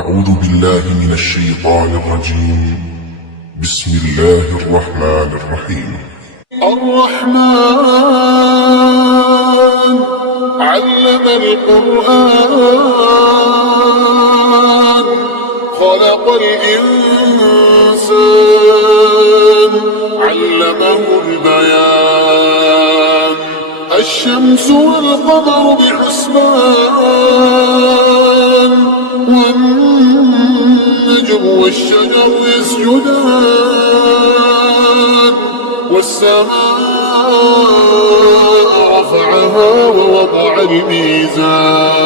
أعوذ بالله من الشيطان الرجيم. بسم الله الرحمن الرحيم. الرحمن علم القرآن خلق الإنسان علمه البيان. الشمس والقمر بحسبان والنجم والشجر يسجدان والسماء رفعها ووضع الميزان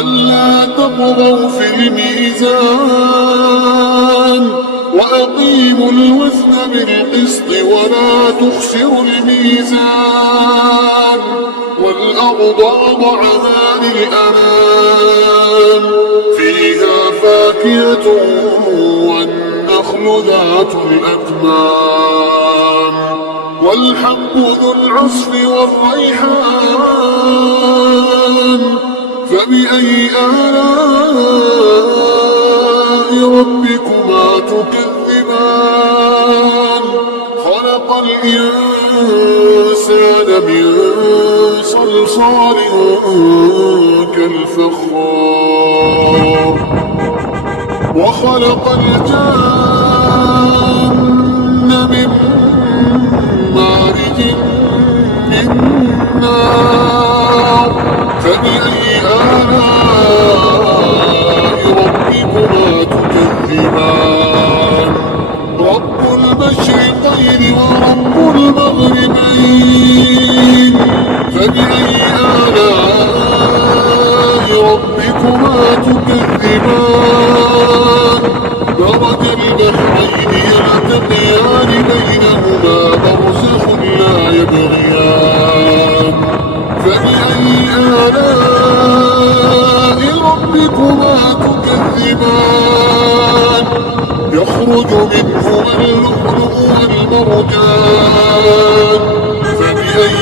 ألا تطغوا في الميزان وأقيموا الوزن بالقسط ولا تخسروا الميزان والأرض وضعها للأنام فيها فاكهة والنخل ذات الأكمام والحب ذو العصف والريحان فبأي آلاء ربكما تكذبان. خلق الإنسان من صلصال كالفخار وخلق الجن من مارج من نار فبأي آلاء ربكما تكذبان. رب المشرقين ورب المغربين فبأي آلاء ربكما تكذبان. مرج البحرين يلتقيان بينهما برزخ لا يبغيان فبأي آلاء ربكما تكذبان. يخرج منهما اللؤلؤ والمرجان فبأي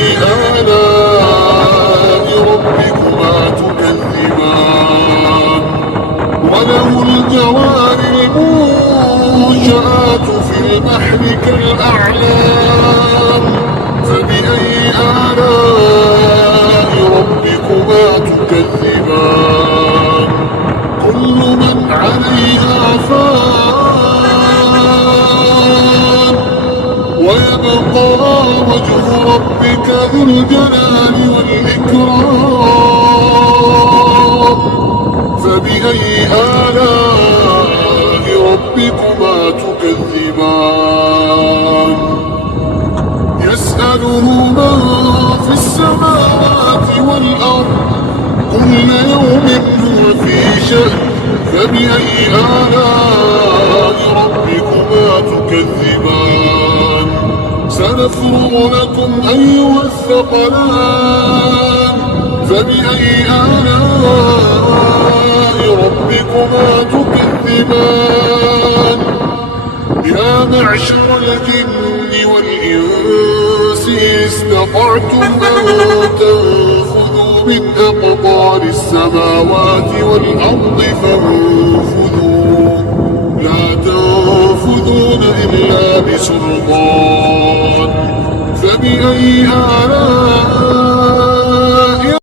آلاء ربكما تكذبان. وله الجوار المنشآت في البحر كالأعلام فبأي آلاء ربكما تكذبان. كل من عليها فان ويبقى وجه ربك ذو الجلال والإكرام فبأي آلاء ربكما تكذبان. يسأله من في السماوات والأرض كل يوم هو في شأن فبأي آلاء ربكما تكذبان. سنفرغ لكم أيها الثقلان فبأي آلاء ربكما تكذبان. يا معشر الجن والإنس استطعتم أن تنفذوا من أقطار السماوات والأرض فانفذوا لا تنفذون إلا بسلطان فبأي آلاء